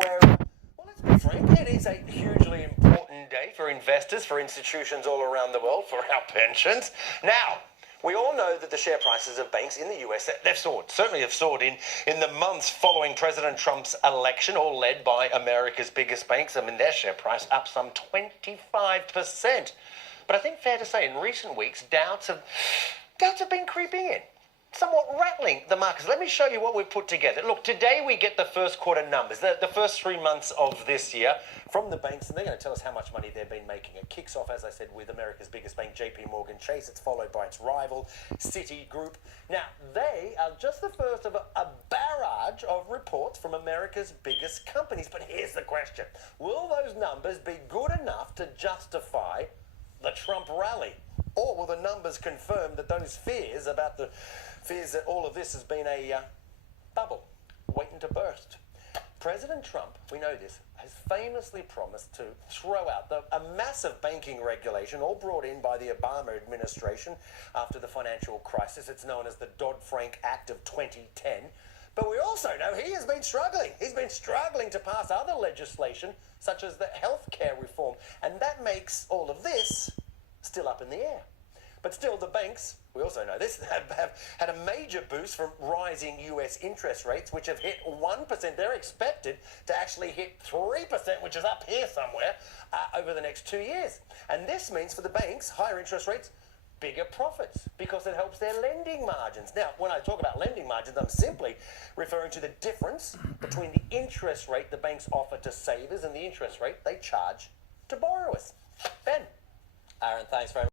Well, let's be frank, it is a hugely important day for investors, for institutions all around the world, for our pensions. Now, we all know that the share prices of banks in the US, they've soared, certainly have soared in the months following President Trump's election, all led by America's biggest banks. I mean, their share price up some 25%. But I think fair to say in recent weeks, doubts have been creeping in, somewhat rattling the markets. Let me show you what we've put together. Look, today we get the first quarter numbers, the first 3 months of this year from the banks, and they're going to tell us how much money they've been making. It kicks off, as I said, with America's biggest bank, JP Morgan Chase. It's followed by its rival, Citigroup. Now, they are just the first of a barrage of reports from America's biggest companies. But here's the question. Will those numbers be good enough to justify the Trump rally? Or will the numbers confirm that those fears that all of this has been a bubble waiting to burst? President Trump, we know this, has famously promised to throw out a massive banking regulation, all brought in by the Obama administration after the financial crisis. It's known as the Dodd-Frank Act of 2010. But we also know he has been struggling. He's been struggling to pass other legislation, such as the healthcare reform. And that makes all of this still up in the air. But still, the banks, we also know this, have had a major boost from rising US interest rates, which have hit 1%. They're expected to actually hit 3%, which is up here somewhere, over the next 2 years. And this means for the banks, higher interest rates, bigger profits, because it helps their lending margins. Now, when I talk about lending margins, I'm simply referring to the difference between the interest rate the banks offer to savers and the interest rate they charge to borrowers. Ben. Aaron, thanks very much.